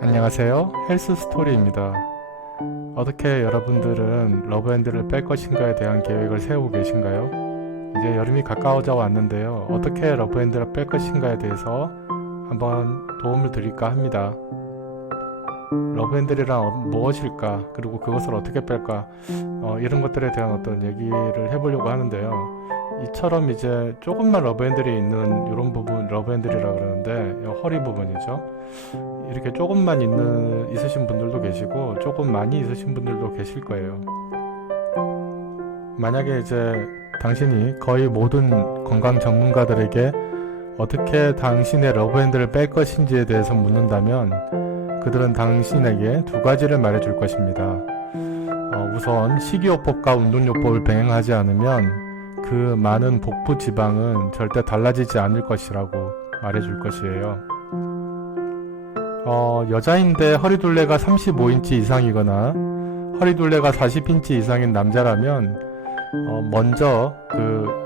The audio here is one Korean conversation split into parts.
안녕하세요. 헬스스토리입니다. 어떻게 여러분들은 러브핸드를 뺄 것인가에 대한 계획을 세우고 계신가요? 이제 여름이 가까워져 왔는데요. 어떻게 러브핸드를 뺄 것인가에 대해서 한번 도움을 드릴까 합니다. 러브핸들이란 무엇일까? 그리고 그것을 어떻게 뺄까? 이런 것들에 대한 어떤 얘기를 해보려고 하는데요. 이처럼 이제 조금만 러브핸들이 있는 이런 부분 러브핸들이라 그러는데 허리 부분이죠. 이렇게 조금만 있으신 분들도 계시고 조금 많이 있으신 분들도 계실 거예요. 만약에 이제 당신이 거의 모든 건강 전문가들에게 어떻게 당신의 러브핸들을 뺄 것인지에 대해서 묻는다면 그들은 당신에게 두 가지를 말해줄 것입니다. 우선 식이요법과 운동요법을 병행하지 않으면 그 많은 복부 지방은 절대 달라지지 않을 것이라고 말해줄 것이에요. 여자인데 허리둘레가 35인치 이상이거나 허리둘레가 40인치 이상인 남자라면 먼저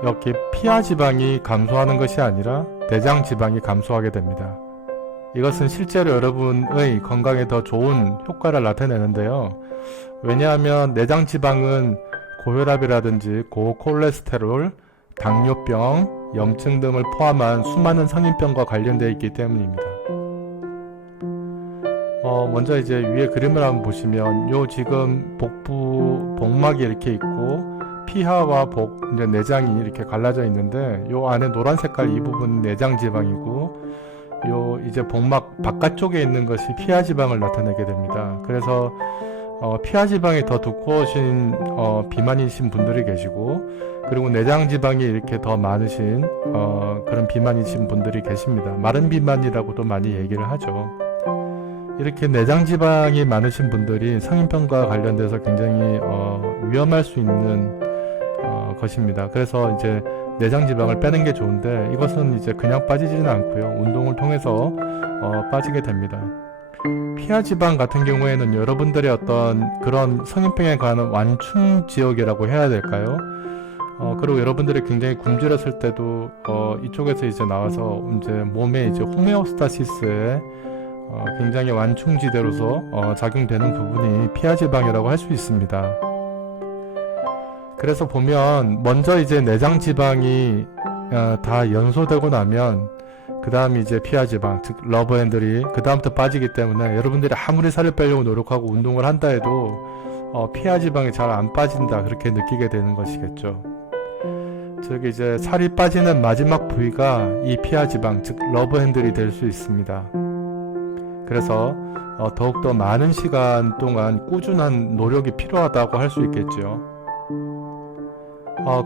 여기 피하 지방이 감소하는 것이 아니라 내장 지방이 감소하게 됩니다. 이것은 실제로 여러분의 건강에 더 좋은 효과를 나타내는데요. 왜냐하면 내장 지방은 고혈압이라든지 고콜레스테롤, 당뇨병, 염증 등을 포함한 수많은 성인병과 관련되어 있기 때문입니다. 먼저 이제 위에 그림을 한번 보시면 요 지금 복막이 이렇게 있고 피하와 이제 내장이 이렇게 갈라져 있는데 요 안에 노란 색깔 이 부분 내장 지방이고 요 이제 복막 바깥쪽에 있는 것이 피하 지방을 나타내게 됩니다. 그래서 피하 지방이 더 두꺼우신 비만이신 분들이 계시고 그리고 내장 지방이 이렇게 더 많으신 그런 비만이신 분들이 계십니다. 마른 비만이라고도 많이 얘기를 하죠. 이렇게 내장 지방이 많으신 분들이 성인병과 관련돼서 굉장히 위험할 수 있는 것입니다. 그래서 이제 내장 지방을 빼는 게 좋은데 이것은 이제 그냥 빠지지는 않고요. 운동을 통해서 빠지게 됩니다. 피하 지방 같은 경우에는 여러분들의 어떤 그런 성인병에 관한 완충 지역이라고 해야 될까요? 그리고 여러분들이 굉장히 굶주렸을 때도 이쪽에서 이제 나와서 이제 몸에 이제 호메오스타시스에 굉장히 완충지대로서 작용되는 부분이 피하 지방이라고 할 수 있습니다. 그래서 보면 먼저 이제 내장 지방이 다 연소되고 나면 그 다음 이제 피하 지방, 즉 러브핸들이 그 다음부터 빠지기 때문에 여러분들이 아무리 살을 빼려고 노력하고 운동을 한다 해도 피하 지방이 잘 안 빠진다 그렇게 느끼게 되는 것이겠죠. 즉 이제 살이 빠지는 마지막 부위가 이 피하 지방, 즉 러브핸들이 될 수 있습니다. 그래서 더욱더 많은 시간 동안 꾸준한 노력이 필요하다고 할 수 있겠죠.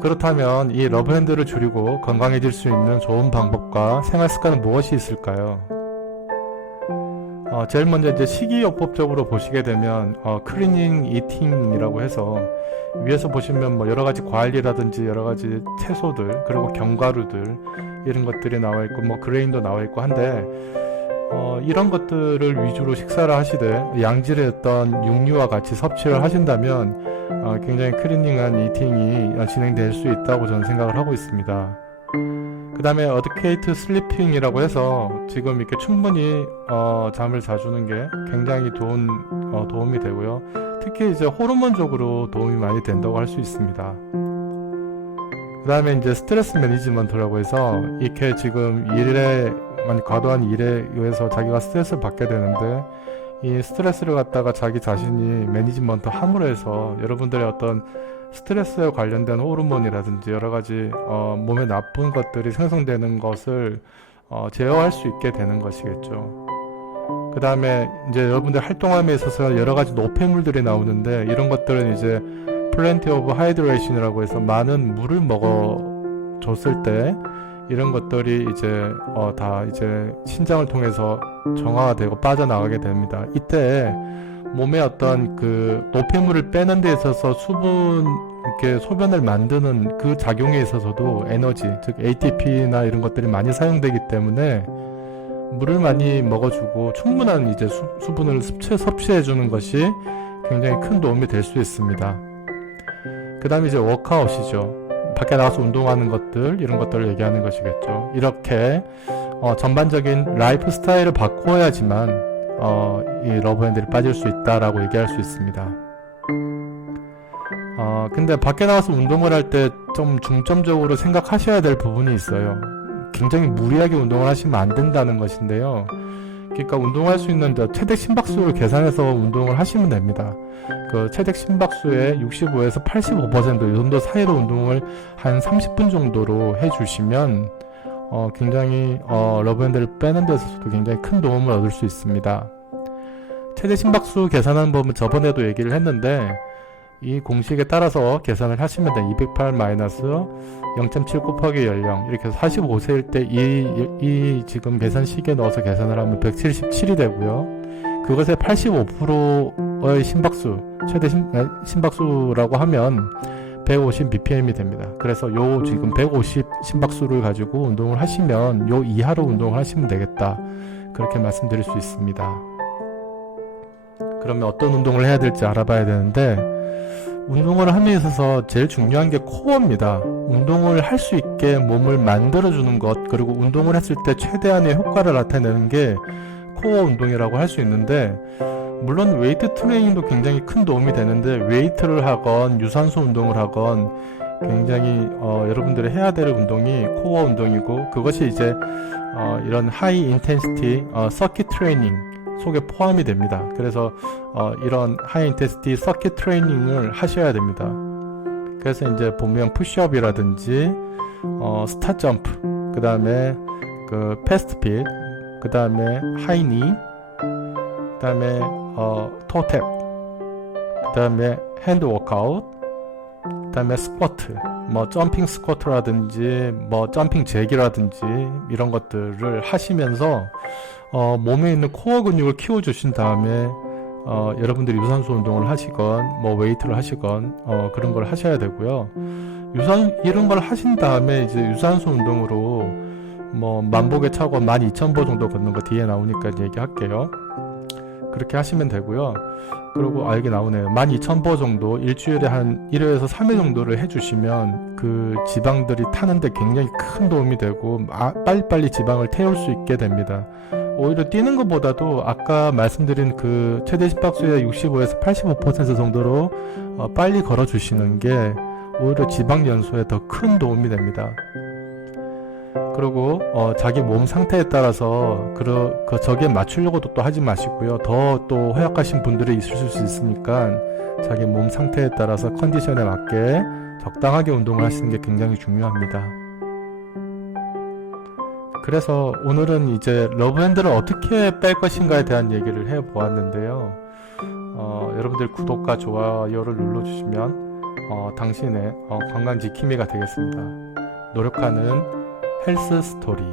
그렇다면 이 러브핸들을 줄이고 건강해질 수 있는 좋은 방법과 생활 습관은 무엇이 있을까요? 제일 먼저 이제 식이요법적으로 보시게 되면 클리닝 이팅이라고 해서 위에서 보시면 뭐 여러가지 과일이라든지 여러가지 채소들 그리고 견과류들 이런 것들이 나와 있고 뭐 그레인도 나와 있고 한데 이런 것들을 위주로 식사를 하시되 양질의 어떤 육류와 같이 섭취를 하신다면 굉장히 클리닝한 이팅이 진행될 수 있다고 저는 생각을 하고 있습니다. 그 다음에 어드케이트 슬리핑이라고 해서 지금 이렇게 충분히 잠을 자주는 게 굉장히 도움이 되고요. 특히 이제 호르몬적으로 도움이 많이 된다고 할 수 있습니다. 그 다음에 이제 스트레스 매니지먼트라고 해서 이렇게 지금 과도한 일에 의해서 자기가 스트레스를 받게 되는데 이 스트레스를 갖다가 자기 자신이 매니지먼트 함으로 해서 여러분들의 어떤 스트레스에 관련된 호르몬이라든지 여러가지 몸에 나쁜 것들이 생성되는 것을 제어할 수 있게 되는 것이겠죠. 그 다음에 이제 여러분들 활동함에 있어서 여러가지 노폐물들이 나오는데 이런 것들은 이제 플랜티 오브 하이드레이션이라고 해서 많은 물을 먹어줬을 때 이런 것들이 이제 다 이제 신장을 통해서 정화되고 빠져나가게 됩니다. 이때 몸에 어떤 그 노폐물을 빼는 데 있어서 이렇게 소변을 만드는 그 작용에 있어서도 에너지, 즉 ATP나 이런 것들이 많이 사용되기 때문에 물을 많이 먹어주고 충분한 이제 수분을 섭취해주는 것이 굉장히 큰 도움이 될 수 있습니다. 그 다음에 이제 워크아웃이죠. 밖에 나가서 운동하는 것들 이런 것들을 얘기하는 것이겠죠. 이렇게 전반적인 라이프 스타일을 바꾸어야지만 이 러브핸들이 빠질 수 있다라고 얘기할 수 있습니다. 근데 밖에 나가서 운동을 할 때 좀 중점적으로 생각하셔야 될 부분이 있어요. 굉장히 무리하게 운동을 하시면 안 된다는 것인데요. 그러니까 운동할 수 있는 최대 심박수를 계산해서 운동을 하시면 됩니다. 그 최대 심박수의 65에서 85% 이 정도 사이로 운동을 한 30분 정도로 해주시면 굉장히 러브핸들을 빼는 데서도 굉장히 큰 도움을 얻을 수 있습니다. 최대 심박수 계산하는 법은 저번에도 얘기를 했는데 이 공식에 따라서 계산을 하시면 돼요. 208-0.7 곱하기 연령 이렇게 해서 45세일 때 이 지금 계산식에 넣어서 계산을 하면 177이 되고요. 그것의 85%의 심박수 최대 심박수라고 하면 150 bpm이 됩니다. 그래서 요 지금 150 심박수를 가지고 운동을 하시면 요 이하로 운동을 하시면 되겠다, 그렇게 말씀드릴 수 있습니다. 그러면 어떤 운동을 해야 될지 알아봐야 되는데, 운동을 함에 있어서 제일 중요한 게 코어입니다. 운동을 할 수 있게 몸을 만들어주는 것, 그리고 운동을 했을 때 최대한의 효과를 나타내는 게 코어 운동이라고 할 수 있는데, 물론 웨이트 트레이닝도 굉장히 큰 도움이 되는데 웨이트를 하건 유산소 운동을 하건 굉장히 여러분들이 해야 될 운동이 코어 운동이고, 그것이 이제 이런 하이 인텐시티 서킷 트레이닝 속에 포함이 됩니다. 그래서 이런 하이 인텐시티 서킷 트레이닝을 하셔야 됩니다. 그래서 이제 보면 푸시업이라든지 스타 점프, 그 다음에 그 패스트 핏, 그 다음에 하이니, 그 다음에 토탭, 그 다음에 핸드 워크아웃, 그 다음에 스쿼트, 뭐 점핑 스쿼트라든지 뭐 점핑 잭이라든지 이런 것들을 하시면서 몸에 있는 코어 근육을 키워주신 다음에 여러분들이 유산소 운동을 하시건 뭐 웨이트를 하시건 그런 걸 하셔야 되고요. 이런 걸 하신 다음에 이제 유산소 운동으로 뭐 만보계 차고 12,000보 정도 걷는 거 뒤에 나오니까 얘기할게요. 그렇게 하시면 되고요. 그리고 이게 나오네요. 12,000보 정도 일주일에 한 1회에서 3회 정도를 해주시면 그 지방들이 타는데 굉장히 큰 도움이 되고 빨리빨리 지방을 태울 수 있게 됩니다. 오히려 뛰는 것보다도 아까 말씀드린 그 최대 심박수의 65에서 85% 정도로 빨리 걸어주시는 게 오히려 지방 연소에 더 큰 도움이 됩니다. 그리고 자기 몸 상태에 따라서 저기에 맞추려고도 또 하지 마시고요. 더 또 허약하신 분들이 있을 수 있으니까 자기 몸 상태에 따라서 컨디션에 맞게 적당하게 운동을 하시는 게 굉장히 중요합니다. 그래서 오늘은 이제 러브핸들을 어떻게 뺄 것인가에 대한 얘기를 해보았는데요. 여러분들 구독과 좋아요를 눌러주시면 당신의 건강 지킴이가 되겠습니다. 노력하는 헬스 스토리.